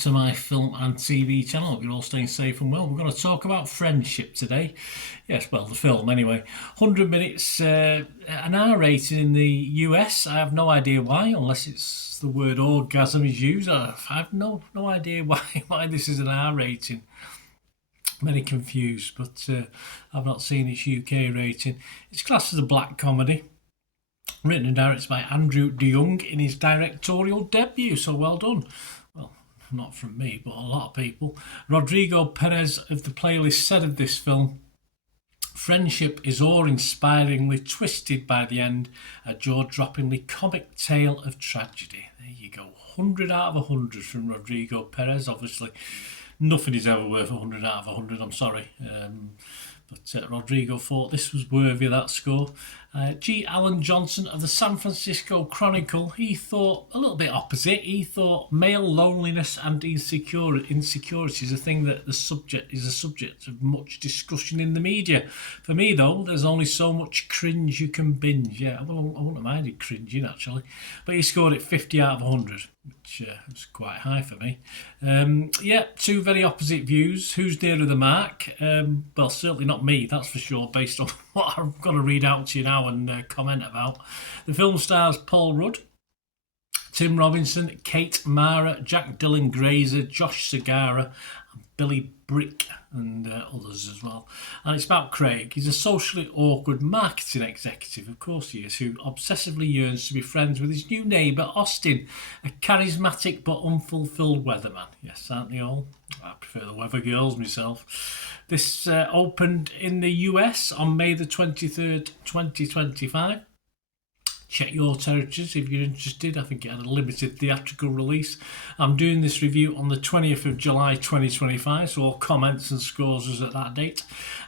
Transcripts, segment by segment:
to my film and TV channel. Hope you're all staying safe and well. We're going to talk about friendship today. Yes, well, the film anyway. 100 minutes, an R rating in the US. I have no idea why, unless it's the word orgasm is used. I have no idea why this is an R rating. Very confused, but I've not seen its UK rating. It's classed as a black comedy. Written and directed by Andrew DeYoung in his directorial debut, so well done. Well, not from me, but a lot of people. Rodrigo Perez of the playlist said of this film, friendship is awe-inspiringly twisted by the end, a jaw-droppingly comic tale of tragedy. There you go, 100 out of 100 from Rodrigo Perez. Obviously, nothing is ever worth 100 out of 100, I'm sorry. But Rodrigo thought this was worthy of that score. G. Alan Johnson of the San Francisco Chronicle, he thought a little bit opposite. He thought male loneliness and insecurity is a thing that is a subject of much discussion in the media. For me, though, there's only so much cringe you can binge. Yeah, well, I wouldn't have minded cringing, actually. But he scored it 50 out of 100, which was quite high for me. Yeah, two very opposite views. Who's nearer the mark? Well, certainly not me, that's for sure, based on what I'm going to read out to you now and comment about. The film stars Paul Rudd, Tim Robinson, Kate Mara, Jack Dylan Grazer, Josh Segarra, Billy Brick, and others as well. And it's about Craig. He's a socially awkward marketing executive, of course he is, who obsessively yearns to be friends with his new neighbour Austin, a charismatic but unfulfilled weatherman. Yes, aren't they all? I prefer the weather girls myself. This opened in the US on May the 23rd, 2025. Check your territories if you're interested. I think it had a limited theatrical release. I'm doing this review on the 20th of July 2025, so all comments and scores was at that date.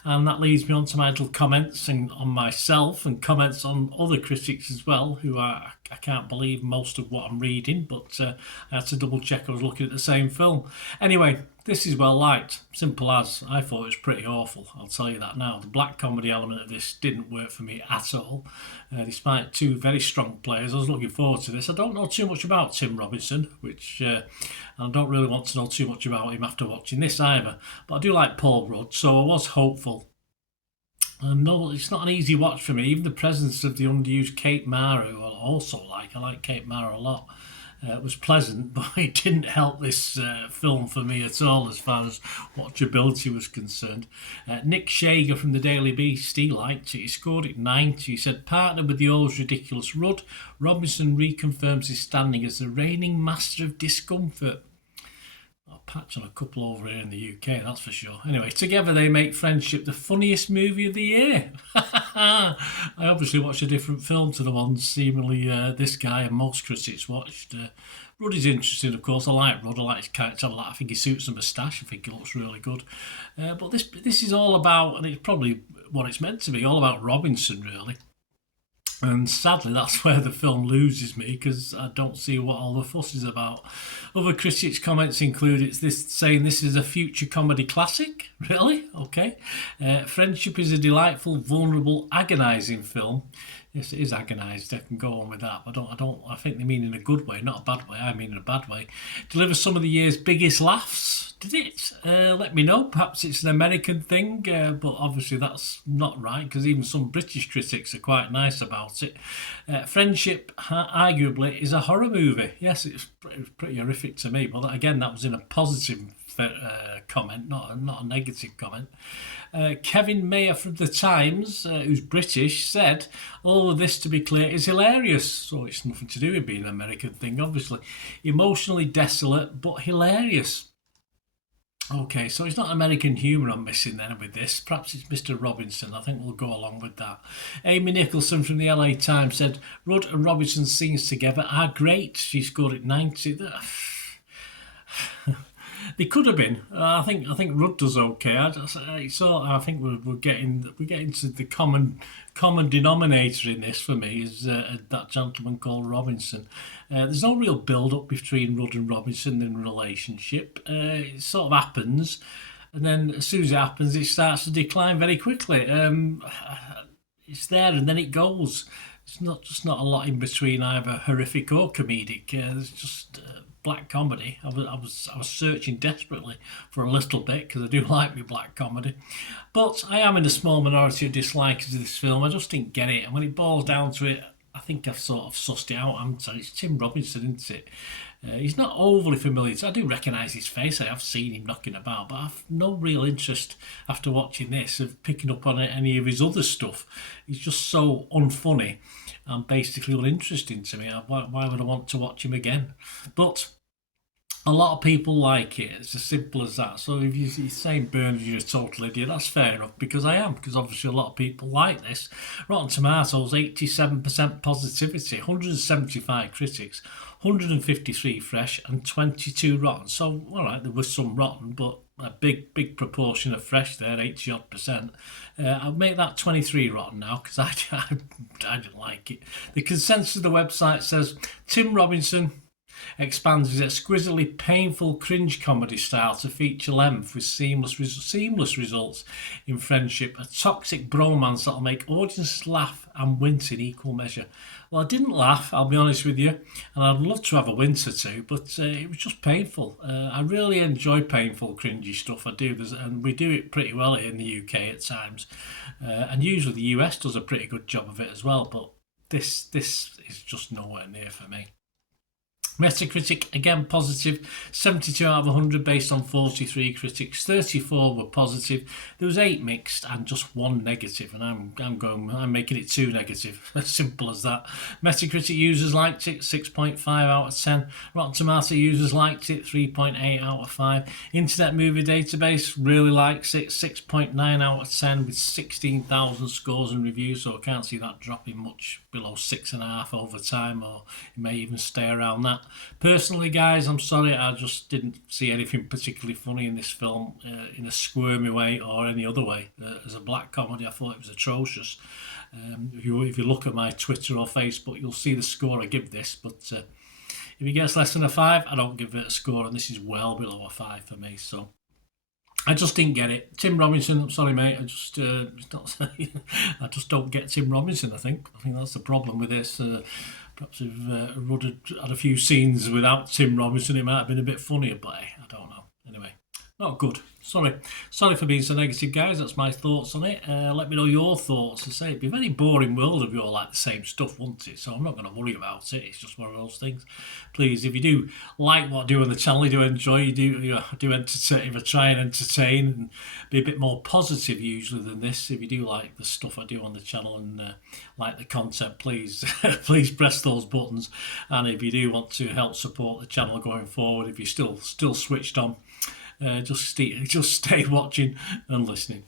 And that leads me on to my little comments on myself and comments on other critics as well, who I can't believe most of what I'm reading, but I had to double check I was looking at the same film. Anyway, this is well liked. Simple as. I thought it was pretty awful, I'll tell you that now. The black comedy element of this didn't work for me at all. Despite two very strong players, I was looking forward to this. I don't know too much about Tim Robinson, which I don't really want to know too much about him after watching this either. But I do like Paul Rudd, so I was hopeful. No, it's not an easy watch for me. Even the presence of the underused Kate Mara, who I also like. I like Kate Mara a lot. It was pleasant, but it didn't help this film for me at all as far as watchability was concerned. Nick Shager from the Daily Beast, he liked it. He scored it 90. He said, partnered with the always ridiculous Rudd, Robinson reconfirms his standing as the reigning master of discomfort. I'll patch on a couple over here in the UK, that's for sure. Anyway, together they make Friendship the funniest movie of the year. I obviously watched a different film to the ones seemingly this guy and most critics watched. Rudd is interesting, of course. I like Rudd. I like his character. I think he suits the moustache. I think he looks really good. But this is all about, and it's probably what it's meant to be, all about Robinson, really. And sadly, that's where the film loses me, because I don't see what all the fuss is about. Other critics' comments include saying this is a future comedy classic. Really? Okay. Friendship is a delightful, vulnerable, agonising film. Yes, it is agonised. I can go on with that. I think they mean in a good way, not a bad way. I mean in a bad way. Delivers some of the year's biggest laughs. Did it? Let me know. Perhaps it's an American thing, but obviously that's not right, because even some British critics are quite nice about it. Friendship, arguably, is a horror movie. Yes, it was pretty horrific to me, but again, that was in a positive comment, not a negative comment. Kevin Mayer from The Times, who's British, said, all of this, to be clear, is hilarious. So it's nothing to do with being an American thing, obviously. Emotionally desolate, but hilarious. Okay, so it's not American humour I'm missing then with this. Perhaps it's Mr. Robinson. I think we'll go along with that. Amy Nicholson from the LA Times said, Rudd and Robinson's scenes together are great. She scored it 90. They could have been. I think Rudd does okay. I think we're getting to the common denominator in this for me is that gentleman called Robinson. There's no real build up between Rudd and Robinson in a relationship. It sort of happens, and then as soon as it happens, it starts to decline very quickly. It's there and then it goes. It's not a lot in between, either horrific or comedic. There's just black comedy. I was searching desperately for a little bit because I do like me black comedy, but I am in a small minority of dislikers of this film. I just didn't get it, and when it boils down to it, I think I've sort of sussed it out. I'm sorry, it's Tim Robinson, isn't it? He's not overly familiar. So I do recognise his face. I have seen him knocking about, but I've no real interest after watching this of picking up on any of his other stuff. He's just so unfunny and basically uninteresting to me. Why would I want to watch him again? But a lot of people like it. It's as simple as that. So if you're saying Burns, you're a total idiot, that's fair enough, because I am, because obviously a lot of people like this. Rotten Tomatoes, 87% positivity, 175 critics, 153 fresh, and 22 rotten. So, all right, there was some rotten, but a big proportion of fresh there, 80 odd percent. I'll make that 23 rotten now because I didn't like it. The consensus of the website says Tim Robinson expands his exquisitely painful cringe comedy style to feature length with seamless results in friendship, a toxic bromance that'll make audiences laugh and wince in equal measure. Well, I didn't laugh, I'll be honest with you, and I'd love to have a wince or two, but it was just painful. I really enjoy painful, cringy stuff. I do, and we do it pretty well here in the UK at times, and usually the US does a pretty good job of it as well, but this is just nowhere near for me. Metacritic, again positive, 72 out of 100 based on 43 critics, 34 were positive, there was 8 mixed and just 1 negative, and I'm making it 2 negative, as simple as that. Metacritic users liked it, 6.5 out of 10, Rotten Tomato users liked it, 3.8 out of 5, Internet Movie Database really likes it, 6.9 out of 10 with 16,000 scores and reviews, so I can't see that dropping much below 6.5 over time, or it may even stay around that. Personally, guys, I'm sorry, I just didn't see anything particularly funny in this film in a squirmy way or any other way. As a black comedy, I thought it was atrocious. If you look at my Twitter or Facebook, you'll see the score I give this, but if it gets less than a 5, I don't give it a score, and this is well below a 5 for me, so I just didn't get it. Tim Robinson, I'm sorry, mate. I just don't get Tim Robinson. I think that's the problem with this. Perhaps if Rudd had a few scenes without Tim Robinson, it might have been a bit funnier, but I don't know. Anyway, not good. Sorry for being so negative, guys. That's my thoughts on it. Let me know your thoughts. I say it'd be a very boring world if you all like the same stuff, wouldn't it? So I'm not going to worry about it. It's just one of those things. Please, if you do like what I do on the channel, you do enjoy, you do entertain, if I try and entertain and be a bit more positive usually than this. If you do like the stuff I do on the channel and like the content, please please press those buttons. And if you do want to help support the channel going forward, if you're still switched on, just stay watching and listening.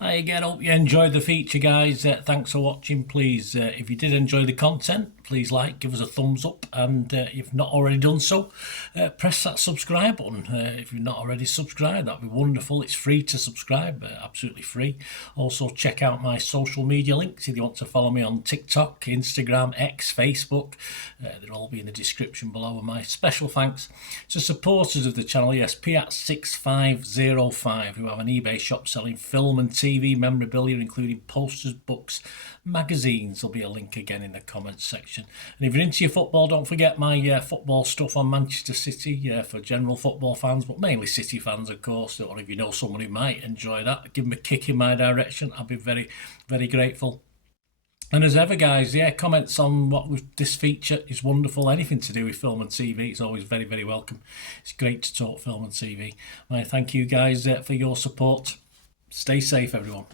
Again, hope you enjoyed the feature, guys. Thanks for watching. Please, if you did enjoy the content, please give us a thumbs up, and if you've not already done so, press that subscribe button. If you're not already subscribed, that'd be wonderful. It's free to subscribe, absolutely free. Also, check out my social media links if you want to follow me on TikTok, Instagram, X, Facebook. They'll all be in the description below. And my special thanks to supporters of the channel, yes, Piat6505, who have an eBay shop selling film and TV memorabilia, including posters, books, magazines. There'll be a link again in the comments section. And if you're into your football, don't forget my football stuff on Manchester City for general football fans, but mainly City fans, of course. Or if you know someone who might enjoy that, give them a kick in my direction. I'll be very, very grateful. And as ever, guys, comments on this feature is wonderful. Anything to do with film and TV, it's always very, very welcome. It's great to talk film and TV. I thank you guys for your support. Stay safe, everyone.